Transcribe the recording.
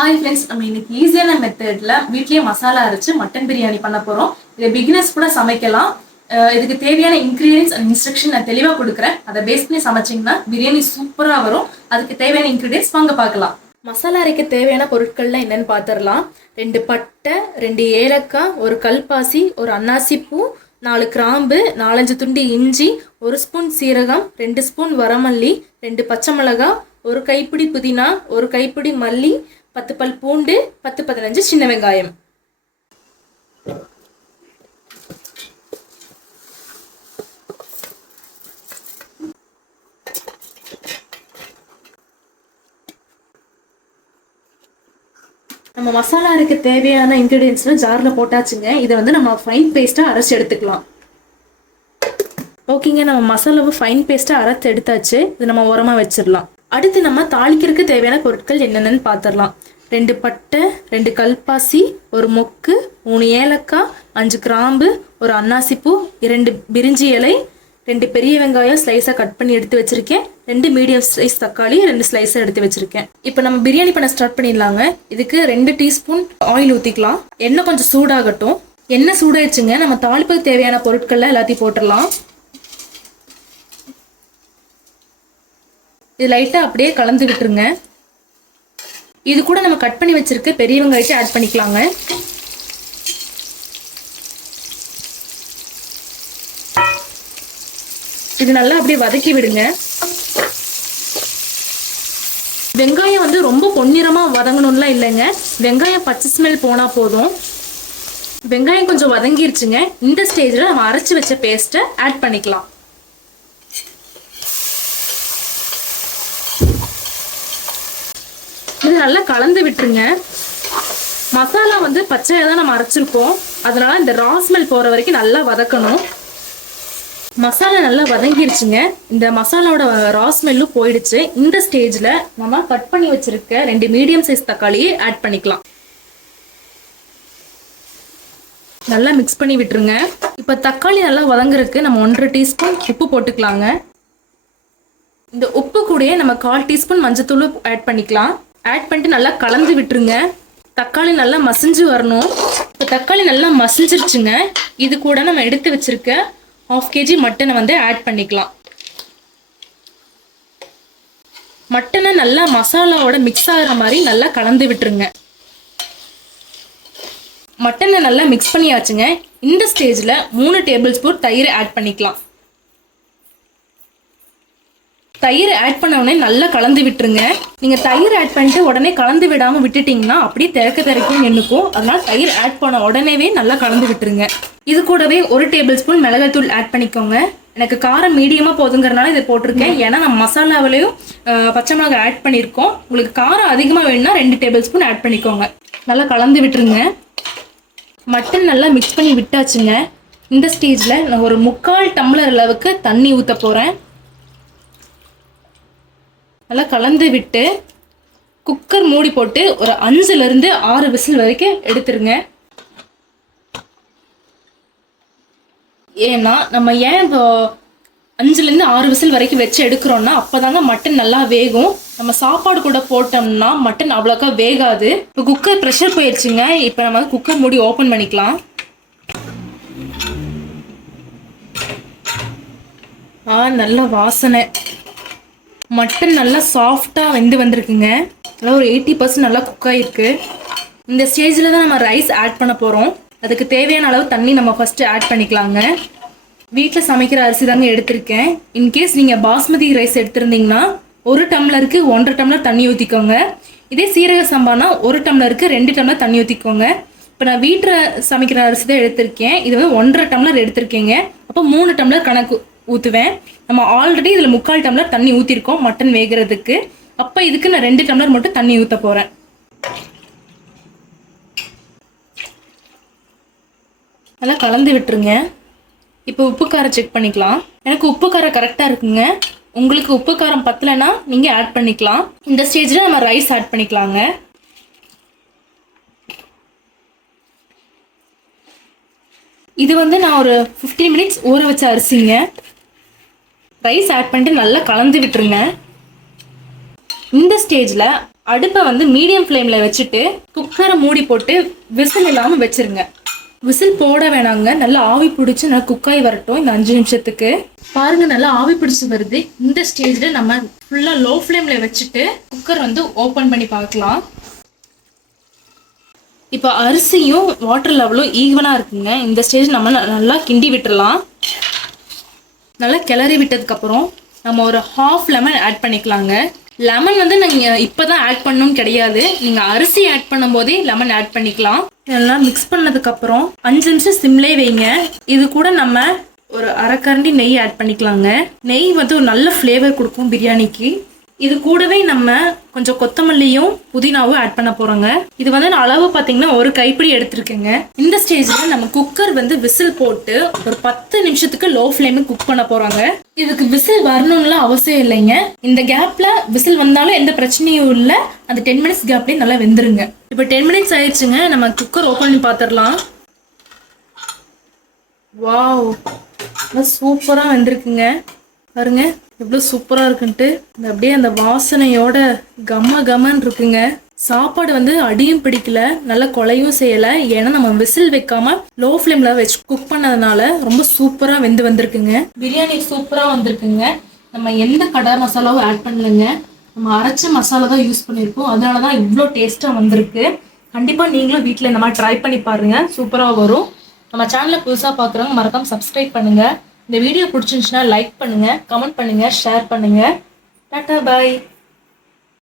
Hi friends, நம்ம இன்னைக்கு ஈஸியான மெத்தட்ல வீட்லயே மசாலா அரைச்சு மட்டன் பிரியாணி பண்ண போறோம். இதை பிகினர்ஸ் கூட சமைக்கலாம். இதுக்கு தேவையான இன்கிரீடியன்ஸ் அண்ட் இன்ஸ்ட்ரக்ஷன் நான் தெளிவாக கொடுக்குறேன். அதை பேஸ் பண்ணி சமைச்சிங்கன்னா பிரியாணி சூப்பராக வரும். அதுக்கு தேவையான இன்கிரீடியன்ஸ் வாங்க பார்க்கலாம். மசாலா அரைக்க தேவையான பொருட்கள்லாம் என்னன்னு பார்த்துடலாம். 2 பட்டை, 2 ஏலக்காய், ஒரு கல்பாசி, ஒரு அன்னாசி பூ, 4 கிராம்பு, 4-5 துண்டு இஞ்சி, 1 ஸ்பூன் சீரகம், 2 ஸ்பூன் வரமல்லி, 2 பச்சை மிளகாய், ஒரு கைப்பிடி புதினா, ஒரு கைப்பிடி மல்லி, 10 பல் பூண்டு, 10-15 சின்ன வெங்காயம். நம்ம மசாலா அரைக்க தேவையான இன்கிரீடியன்ஸ்ல ஜார்ல போட்டாச்சுங்க. இதை நம்ம ஃபைன் பேஸ்டா அரைச்சு எடுத்துக்கலாம். ஓகேங்க, நம்ம மசாலாவை ஃபைன் பேஸ்டா அரைச்சு எடுத்தாச்சு. இது நம்ம ஓரமா வச்சிடலாம். அடுத்து நம்ம தாளிக்கிறதுக்கு தேவையான பொருட்கள் என்னென்னு பார்த்துடலாம். 2 பட்டை, 2 கல்பாசி, ஒரு மொக்கு, 3 ஏலக்காய், 5 கிராம்பு, ஒரு அன்னாசிப்பூ, 2 பிரிஞ்சி இலை, 2 பெரிய வெங்காயம் ஸ்லைஸாக கட் பண்ணி எடுத்து வச்சிருக்கேன், 2 மீடியம் சைஸ் தக்காளி 2 ஸ்லைஸாக எடுத்து வச்சிருக்கேன். இப்போ நம்ம பிரியாணி பண்ண ஸ்டார்ட் பண்ணிடலாங்க. இதுக்கு 2 டீஸ்பூன் ஆயில் ஊற்றிக்கலாம். எண்ணெய் கொஞ்சம் சூடாகட்டும். எண்ணெய் சூடாயிடுச்சுங்க. நம்ம தாளிப்புக்கு தேவையான பொருட்கள்லாம் எல்லாத்தையும் போட்டுடலாம். இது லைட்டாக அப்படியே கலந்து விட்டுருங்க. இது கூட நம்ம கட் பண்ணி வச்சிருக்க பெரிய வெங்காயத்தை ஆட் பண்ணிக்கலாங்க. இது நல்லா அப்படியே வதக்கி விடுங்க. வெங்காயம் ரொம்ப பொன்னிறமா வதங்கணும்லாம் இல்லைங்க. வெங்காயம் பச்சை ஸ்மெல் போனா போதும். வெங்காயம் கொஞ்சம் வதங்கிருச்சுங்க. இந்த ஸ்டேஜ்ல நம்ம அரைச்சு வச்ச பேஸ்ட்டை ஆட் பண்ணிக்கலாம். இது நல்லா கலந்து விட்டுருங்க. மசாலா பச்சையா தான் நம்ம அரைச்சிருக்கோம். அதனால இந்த ரா ஸ்மெல் போற வரைக்கும் நல்லா வதக்கணும். மசாலா நல்லா வதங்கிருச்சுங்க. இந்த மசாலாவோட ரா ஸ்மெல்லும் போயிடுச்சு. இந்த ஸ்டேஜ்ல நம்ம கட் பண்ணி வச்சிருக்க 2 மீடியம் சைஸ் தக்காளியை ஆட் பண்ணிக்கலாம். நல்லா மிக்ஸ் பண்ணி விட்டுருங்க. இப்ப தக்காளி நல்லா வதங்குறதுக்கு நம்ம 1.5 டீஸ்பூன் உப்பு போட்டுக்கலாங்க. இந்த உப்பு கூடயே நம்ம 1/4 டீஸ்பூன் மஞ்சத்தூள் ஆட் பண்ணிக்கலாம். ஆட் பண்ணிட்டு நல்லா கலந்து விட்டுருங்க. தக்காளி நல்லா மசிஞ்சு வரணும். இப்போ தக்காளி நல்லா மசிஞ்சிருச்சுங்க. இது கூட நம்ம எடுத்து வச்சிருக்க 1/2 kg மட்டனை ஆட் பண்ணிக்கலாம். மட்டனை நல்லா மசாலாவோட மிக்ஸ் ஆகிற மாதிரி நல்லா கலந்து விட்டுருங்க. மட்டனை நல்லா மிக்ஸ் பண்ணியாச்சுங்க. இந்த ஸ்டேஜில் 3 டேபிள் ஸ்பூன் தயிர் ஆட் பண்ணிக்கலாம். தயிர் ஆட் பண்ண உடனே நல்லா கலந்து விட்டுருங்க. நீங்கள் தயிர் ஆட் பண்ணிட்டு உடனே கலந்து விடாமல் விட்டுட்டிங்கன்னா அப்படியே திறக்கும் நின்றுக்கும். அதனால தயிர் ஆட் பண்ண உடனேவே நல்லா கலந்து விட்டுருங்க. இது கூடவே 1 டேபிள் ஸ்பூன் மிளகாய்த்தூள் ஆட் பண்ணிக்கோங்க. எனக்கு காரம் மீடியமாக போதுங்கிறதுனால இதை போட்டிருக்கேன். ஏன்னா நம்ம மசாலாவிலையும் பச்சை மிளகாய் ஆட் பண்ணியிருக்கோம். உங்களுக்கு காரம் அதிகமாக வேணும்னா 2 டேபிள் ஸ்பூன் ஆட் பண்ணிக்கோங்க. நல்லா கலந்து விட்டுருங்க. மட்டன் நல்லா மிக்ஸ் பண்ணி விட்டாச்சுங்க. இந்த ஸ்டேஜில் நான் ஒரு 3/4 டம்ளர் அளவுக்கு தண்ணி ஊற்ற போகிறேன். நல்லா கலந்து விட்டு குக்கர் மூடி போட்டு ஒரு 5 to 6 விசில் வரைக்கும் எடுத்துருங்க. ஏன்னா நம்ம ஏன் இப்போ 5 to 6 விசில் வரைக்கும் வச்சு எடுக்கிறோம்னா அப்போதாங்க மட்டன் நல்லா வேகும். நம்ம சாப்பாடு கூட போட்டோம்னா மட்டன் அவ்வளோக்கா வேகாது. இப்போ குக்கர் ப்ரெஷர் போயிடுச்சுங்க. இப்போ நம்ம குக்கர் மூடி ஓப்பன் பண்ணிக்கலாம். நல்ல வாசனை. மட்டன் நல்லா சாஃப்டாக வந்திருக்குங்க. நல்லா ஒரு 80% நல்லா குக் ஆகிருக்கு. இந்த ஸ்டேஜில் தான் நம்ம ரைஸ் ஆட் பண்ண போகிறோம். அதுக்கு தேவையான அளவு தண்ணி நம்ம ஃபஸ்ட்டு ஆட் பண்ணிக்கலாங்க. வீட்டில் சமைக்கிற அரிசி தாங்க எடுத்திருக்கேன். இன்கேஸ் நீங்கள் பாஸ்மதி ரைஸ் எடுத்திருந்தீங்கன்னா 1 டம்ளருக்கு 1.5 டம்ளர் தண்ணி ஊற்றிக்கோங்க. இதே சீரக சம்பானா 1 டம்ளருக்கு 2 டம்ளர் தண்ணி ஊற்றிக்கோங்க. இப்போ நான் வீட்டில் சமைக்கிற அரிசி தான் எடுத்திருக்கேன். இது 1.5 டம்ளர் எடுத்திருக்கேங்க. அப்போ 3 டம்ளர் கணக்கு ஊற்றுவேன். நம்ம ஆல்ரெடி இதில் 3/4 டம்ளர் தண்ணி ஊற்றிருக்கோம் மட்டன் வேகிறதுக்கு. அப்போ இதுக்கு நான் 2 டம்ளர் மட்டும் தண்ணி ஊற்ற போகிறேன். நல்லா கலந்து விட்டுருங்க. இப்போ உப்பு காரம் செக் பண்ணிக்கலாம். எனக்கு உப்பு காரம் கரெக்டாக இருக்குங்க. உங்களுக்கு உப்பு காரம் பத்தலைன்னா நீங்கள் ஆட் பண்ணிக்கலாம். இந்த ஸ்டேஜில் நம்ம ரைஸ் ஆட் பண்ணிக்கலாங்க. இது நான் ஒரு 15 மினிட்ஸ் ஊற வச்ச அரிசிங்க. ரைஸ் ஆட் பண்ணிட்டு நல்லா கலந்து விட்டுருங்க. இந்த ஸ்டேஜில் அடுப்பை வந்து மீடியம் ஃப்ளேமில் வச்சுட்டு குக்கரை மூடி போட்டு விசில் இல்லாமல் வச்சிருங்க. விசில் போட வேணாங்க, நல்லா ஆவி பிடிச்சி நல்லா குக்காய் வரட்டும். இந்த 5 நிமிஷத்துக்கு பாருங்க, நல்லா ஆவி பிடிச்சி வருது. இந்த ஸ்டேஜில் நம்ம ஃபுல்லாக லோ ஃப்ளேமில் வச்சுட்டு குக்கர் வந்து ஓப்பன் பண்ணி பார்க்கலாம். இப்போ அரிசியும் வாட்டர் லெவலும் ஈவனாக இருக்குங்க. இந்த ஸ்டேஜ் நம்ம நல்லா கிண்டி விட்டுடலாம். நல்லா கிளறி விட்டதுக்கப்புறம் நம்ம ஒரு ½ லெமன் ஆட் பண்ணிக்கலாங்க. லெமன் வந்து நீங்கள் இப்போ தான் ஆட் பண்ணணும்னு கிடையாது, நீங்கள் அரிசி ஆட் பண்ணும்போதே லெமன் ஆட் பண்ணிக்கலாம். இதெல்லாம் மிக்ஸ் பண்ணதுக்கப்புறம் 5 நிமிஷம் சிம்லே வைங்க. இது கூட நம்ம ஒரு அரைக்கரண்டி நெய் ஆட் பண்ணிக்கலாங்க. நெய் வந்து ஒரு நல்ல ஃப்ளேவர் கொடுக்கும் பிரியாணிக்கு. இது கூடவே நம்ம கொஞ்சம் கொத்தமல்லியும் புதினாவும் ஆட் பண்ண போறோங்க. இது வந்து நான் அளவு பார்த்தீங்கன்னா ஒரு கைப்பிடி எடுத்திருக்கேங்க. இந்த ஸ்டேஜில் நம்ம குக்கர் வந்து விசில் போட்டு ஒரு 10 நிமிஷத்துக்கு லோ ஃப்ளேமில் குக் பண்ண போறாங்க. இதுக்கு விசில் வரணும்லாம் அவசியம் இல்லைங்க. இந்த கேப்ல விசில் வந்தாலும் எந்த பிரச்சனையும் இல்லை. அந்த 10 மினிட்ஸ் கேப்லேயே நல்லா வெந்துருங்க. இப்போ 10 மினிட்ஸ் ஆயிடுச்சுங்க. நம்ம குக்கர் ஓப்பன் பண்ணி பார்த்துடலாம். வாவ், சூப்பராக வெந்திருக்குங்க. பாருங்க எவ்வளோ சூப்பராக இருக்குன்ட்டு. அப்படியே அந்த வாசனையோட கம்மன்னு இருக்குங்க. சாப்பாடு வந்து அடியும் பிடிக்கல, நல்லா கொலையும் செய்யலை. ஏன்னா நம்ம விசில் வைக்காம லோ ஃப்ளேமில் வச்சு குக் பண்ணதுனால ரொம்ப சூப்பராக வந்திருக்குங்க. பிரியாணி சூப்பராக வந்திருக்குங்க. நம்ம எந்த கடை மசாலாவும் ஆட் பண்ணலைங்க, நம்ம அரைச்ச மசாலா தான் யூஸ் பண்ணியிருக்கோம். அதனால தான் இவ்வளோ டேஸ்ட்டாக வந்திருக்கு. கண்டிப்பாக நீங்களும் வீட்டில் இந்த மாதிரி ட்ரை பண்ணி பாருங்கள், சூப்பராக வரும். நம்ம சேனலை புதுசாக பார்க்குறவங்க மறக்காம சப்ஸ்கிரைப் பண்ணுங்கள். இந்த வீடியோ பிடிச்சிருந்துச்சுன்னா லைக் பண்ணுங்கள், கமெண்ட் பண்ணுங்கள், ஷேர் பண்ணுங்கள். டாடா பாய்.